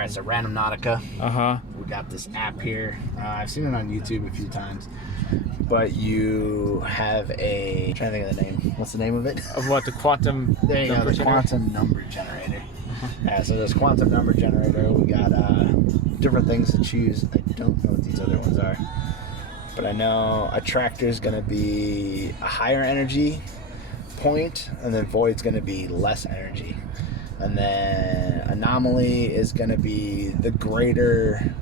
right, so Randonautica. Uh-huh. We got this app here. I've seen it on YouTube a few times. But you have a... I'm trying to think of the name. What's the name of it? Of what, the quantum There you go, the quantum number generator. Yeah, so this quantum number generator, we got different things to choose. I don't know what these other ones are. But I know attractor is going to be a higher energy point, and then void's going to be less energy. And then anomaly is going to be the greater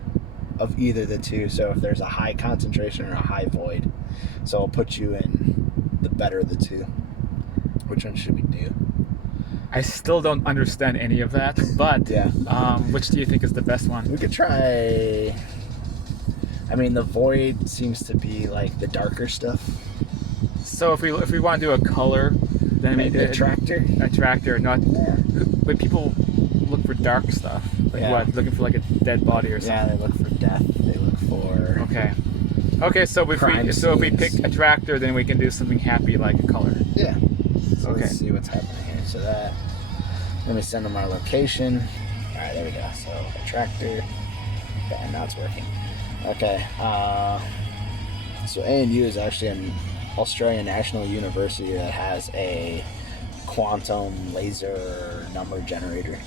of either the two. So if there's a high concentration or a high void, so it'll put you in the better of the two. Which one should we do? I still don't understand any of that, but Yeah. Which do you think is the best one? We could try... I mean, the void seems to be like the darker stuff. So if we want to do a color, then The attractor? Attractor, not... But people look for dark stuff. Like what? Looking for like a dead body or something? Yeah, they look for death. They look for... Okay. Okay, so if we pick attractor, then we can do something happy like a color. Yeah. So Okay. let's see what's happening here. So that... Let me send them our location. Alright, there we go. So, attractor. Okay, now it's working. Okay. So ANU is actually an Australian National University that has a quantum laser number generator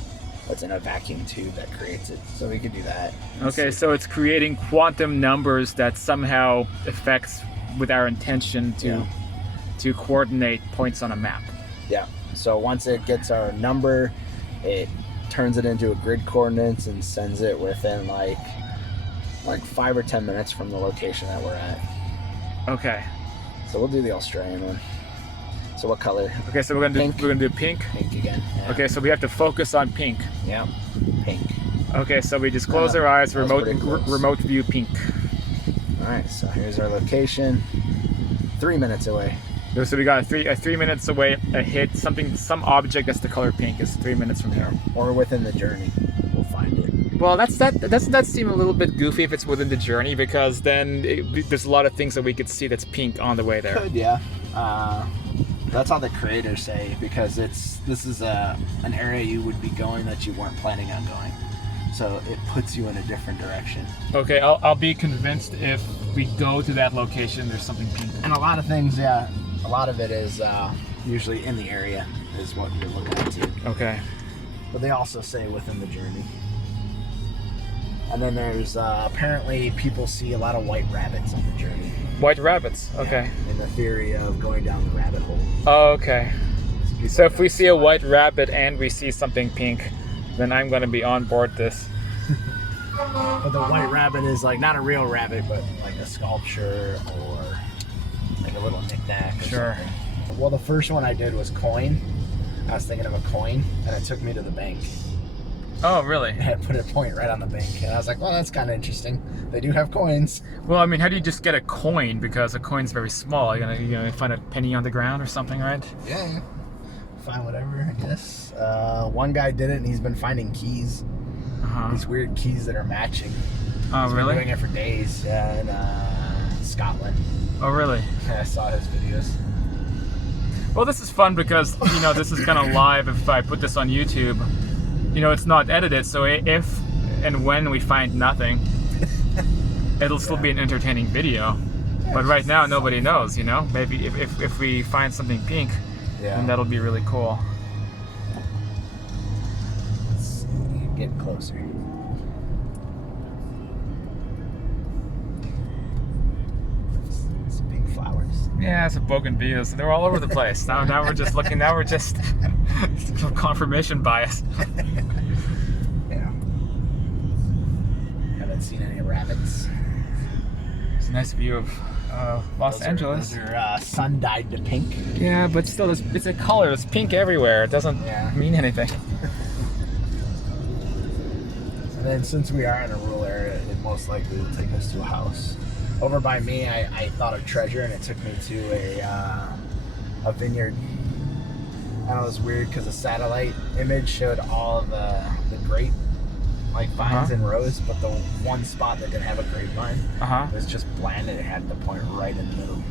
that's in a vacuum tube that creates it. So we could do that. Okay, so it's creating quantum numbers that somehow affects with our intention to coordinate points on a map. Yeah. So once it gets our number, it turns it into a grid coordinates and sends it within like 5 or 10 minutes from the location that we're at. Okay. So we'll do the Australian one. So what color? Okay, so we're gonna do pink. Pink again. Yeah. Okay, so we have to focus on pink. Yeah. Pink. Okay, so we just close our eyes, that was pretty close. remote view pink. All right. So here's our location. 3 minutes away. So we got a 3 minutes away. A hit some object that's the color pink is 3 minutes from here. Or within the journey, we'll find it. Well, doesn't that seem a little bit goofy if it's within the journey, because then there's a lot of things that we could see that's pink on the way there. Could, yeah. That's how the creators say, because this is an area you would be going that you weren't planning on going. So it puts you in a different direction. Okay, I'll be convinced if we go to that location, there's something pink. And a lot of things, yeah, a lot of it is usually in the area is what you're looking at too. Okay. But they also say within the journey. And then there's apparently people see a lot of white rabbits on the journey. White rabbits, okay. Yeah, in the theory of going down the rabbit hole. Oh, okay. So if we see a white rabbit and we see something pink, then I'm going to be on board this. But the white rabbit is like not a real rabbit, but like a sculpture or like a little knick-knack or Sure. something. Well, the first one I did was coin. I was thinking of a coin, and it took me to the bank. Oh, really? I had put a point right on the bank, and I was like, well, that's kind of interesting. They do have coins. Well, I mean, how do you just get a coin? Because a coin's very small. You're gonna find a penny on the ground or something, right? Yeah. Find whatever, I guess. One guy did it, and he's been finding keys. These weird keys that are matching. Oh, He's really? been doing it for days. Yeah, in Scotland. Oh, really? Yeah, I saw his videos. Well, this is fun because, this is kind of live. If I put this on YouTube, it's not edited, so if and when we find nothing, it'll still be an entertaining video. But right now, nobody knows, Maybe if we find something pink, then that'll be really cool. Let's see, get closer. It's pink flowers. Yeah, it's a bougainvillea. So they're all over the place. Now we're just looking. Now we're just confirmation bias. Yeah. Haven't seen any rabbits. It's a nice view of Los Angeles. Those are sun-dyed to pink. Yeah, but still, it's a color. It's pink everywhere. It doesn't mean anything. And then since we are in a rural area, it most likely will take us to a house. Over by me, I thought of treasure, and it took me to a vineyard. I know it was weird because the satellite image showed all of the grape vines in rows, but the one spot that didn't have a grapevine was just bland, and it had the point right in the middle.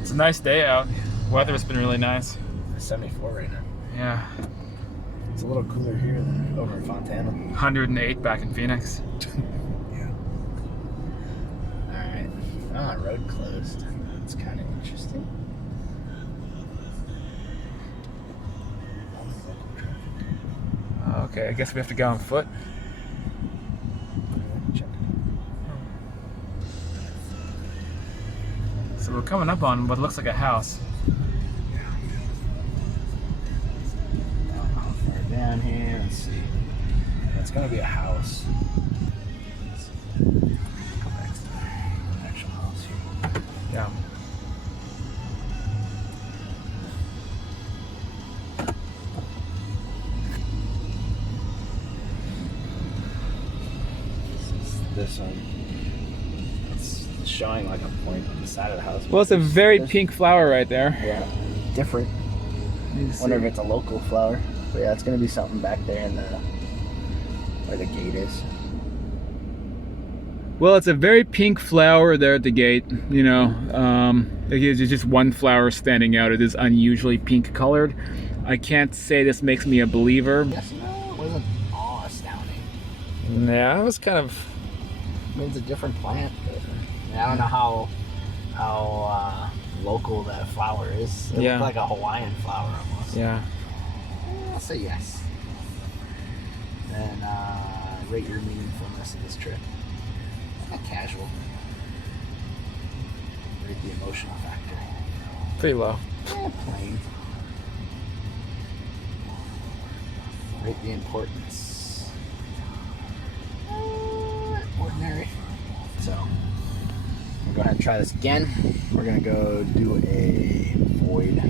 It's a nice day out. Weather's been really nice. It's 74 right now. Yeah. It's a little cooler here than over in Fontana. 108 back in Phoenix. Yeah. Alright. Ah, road closed. That's kind of interesting. Okay, I guess we have to go on foot. So we're coming up on what looks like a house. How far down here? Let's see. It's gonna be a house. Go back to the actual house here. Yeah. This one. It's showing like a point on the side of the house. Well, it's a very pink flower right there. Yeah. Different. Wonder if it's a local flower. But yeah, it's gonna be something back there in the where the gate is. Well, it's a very pink flower there at the gate. You know, it's just one flower standing out. It is unusually pink colored. I can't say this makes me a believer. Yes, no, it wasn't all astounding. Yeah, it was kind of. I mean, it's a different plant. But, I don't know how local that flower is. It looked like a Hawaiian flower almost. Yeah. I'll say yes. And rate your meaningfulness of this trip. Not casual. Rate the emotional factor. Pretty low. Plain. Rate the importance. Ordinary. So, we'll go ahead and try this again. We're going to go do a void.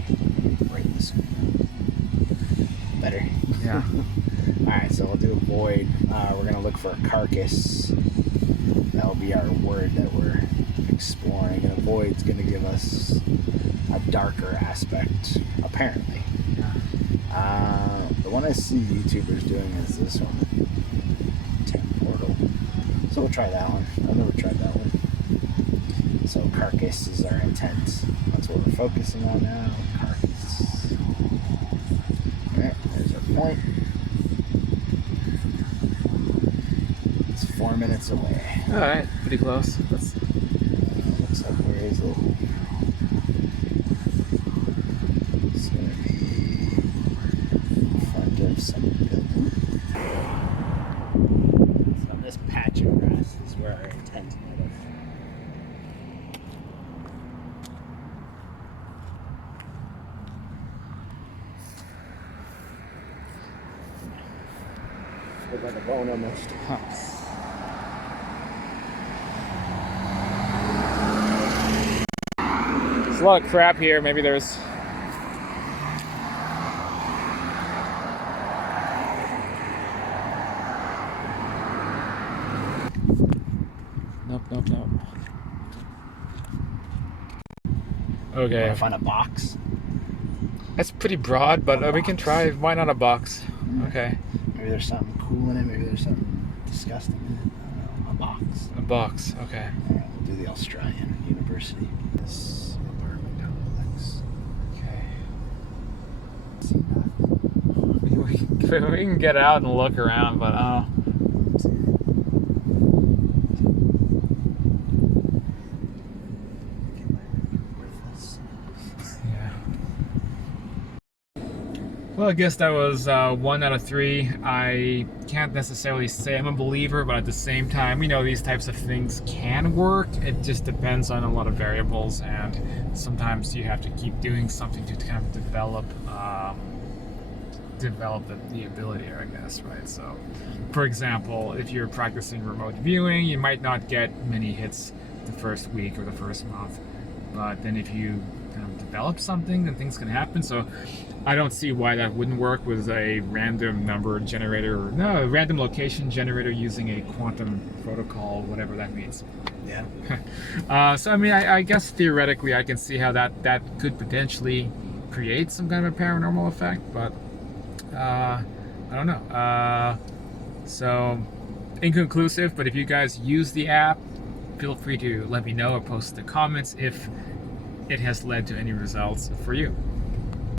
Right this way. Better. Yeah. Alright, so we'll do a void. We're going to look for a carcass. That'll be our word that we're exploring. And a void's going to give us a darker aspect, apparently. Yeah. The one I see YouTubers doing is this one. Portal. So we'll try that one. I've never tried that one. So carcass is our intent. That's what we're focusing on now. Carcass. Alright, there's our point. It's 4 minutes away. Alright, pretty close. That's... looks like where is it? It's going to be in front of some building. So this patch of grass is where our intent might have. Look like a bone almost. Huh. There's a lot of crap here. Maybe there's... Nope. Okay. Want to find a box? That's pretty broad, but we can try. Why not a box? Okay. Maybe there's something cool in it. Maybe there's something disgusting in it. I don't know. A box. A box. Okay. All right, we'll do the Australian University. This apartment complex. Okay. See nothing. We can get out and look around, but yeah. Well, I guess that was 1 out of 3. I can't necessarily say I'm a believer, but at the same time, we know these types of things can work. It just depends on a lot of variables, and sometimes you have to keep doing something to kind of develop the ability, I guess, right? So, for example, if you're practicing remote viewing, you might not get many hits the first week or the first month, but then if you kind of develop something, then things can happen. So I don't see why that wouldn't work with a random number generator, or no, a random location generator using a quantum protocol, whatever that means. Yeah. So I mean, I guess theoretically I can see how that could potentially create some kind of a paranormal effect, but I don't know. So inconclusive, but if you guys use the app, feel free to let me know or post the comments if it has led to any results for you.